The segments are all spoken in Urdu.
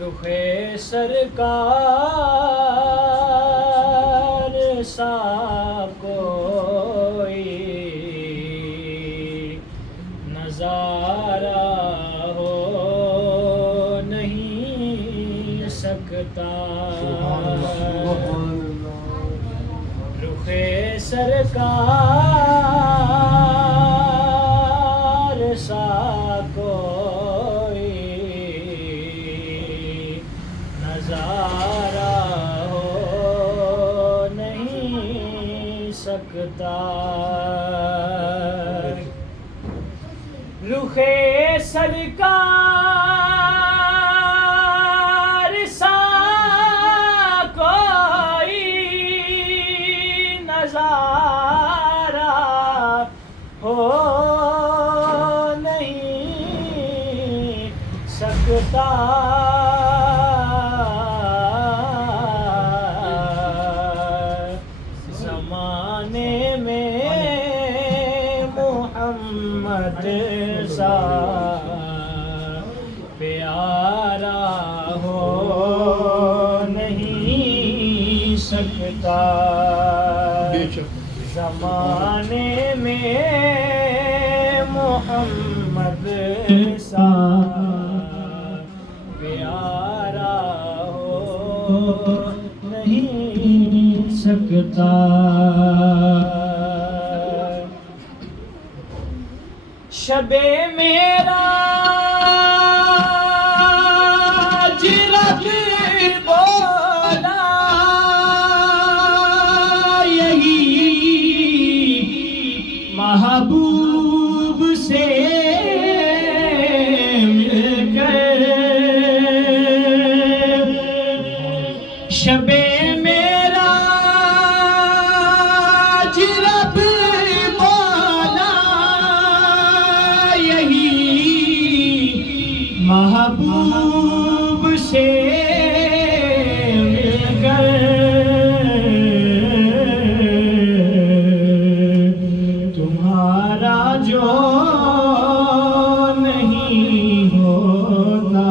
رخ سرکار سا کوئی نظارہ ہو نہیں سکتا رخ سرکار سا کوئی نظارہ ہو نہیں سکتا رخ سرکار سا کوئی نظارہ ہو نہیں سکتا زمانے میں محمد سا پیارا ہو نہیں سکتا زمانے میں محمد سا پیارا ہو نہیں سکتا شب معراج رب بولا یہی محبوب سے مل کر شب معراج رب بولا یہی محبوب سے مل کر تمہارا جو نہیں ہوتا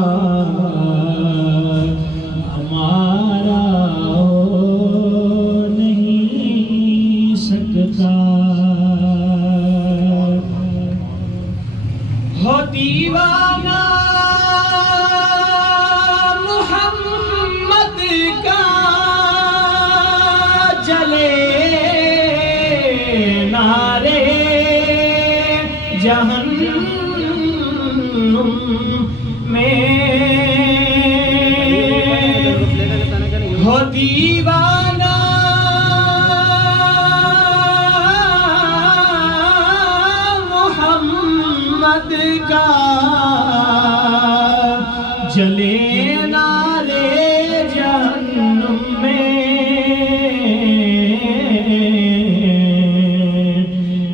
ہمارا ہو نہیں سکتا ہو دیوانہ محمد کا جلے نارے جہنم میں ہو دیوانہ محمد کا جلے نارے جہنم میں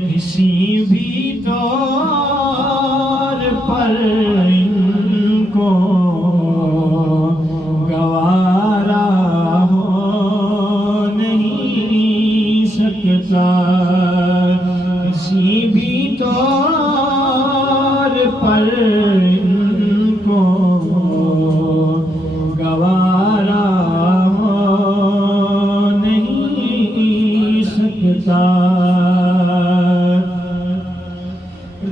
کسی بھی طور پر ان کو گوارا ہو نہیں سکتا کسی بھی طور پر ان کو گوارا ہو نہیں سکتا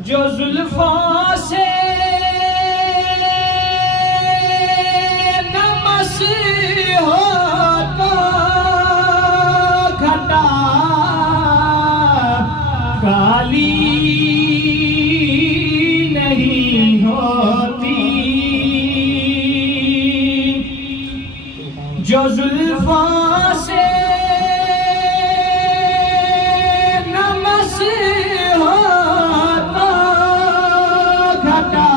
جو زلفوں سے نمس ہو تو گھٹا کالی نہیں ہوتی جو زلفوں سے نمس ہو تو گھٹا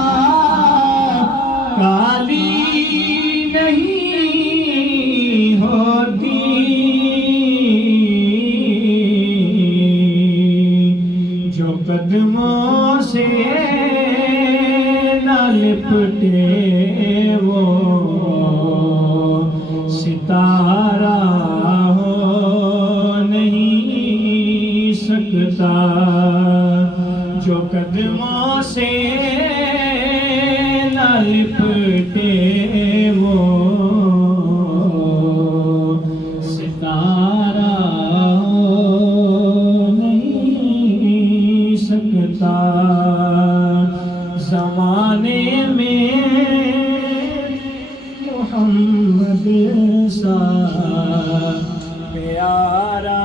کالی نہیں ہوتی جو قدموں سے نہ لپٹے وہ ستارہ ہو نہیں سکتا جو قدموں سے نہ لپٹے وہ سا پیارا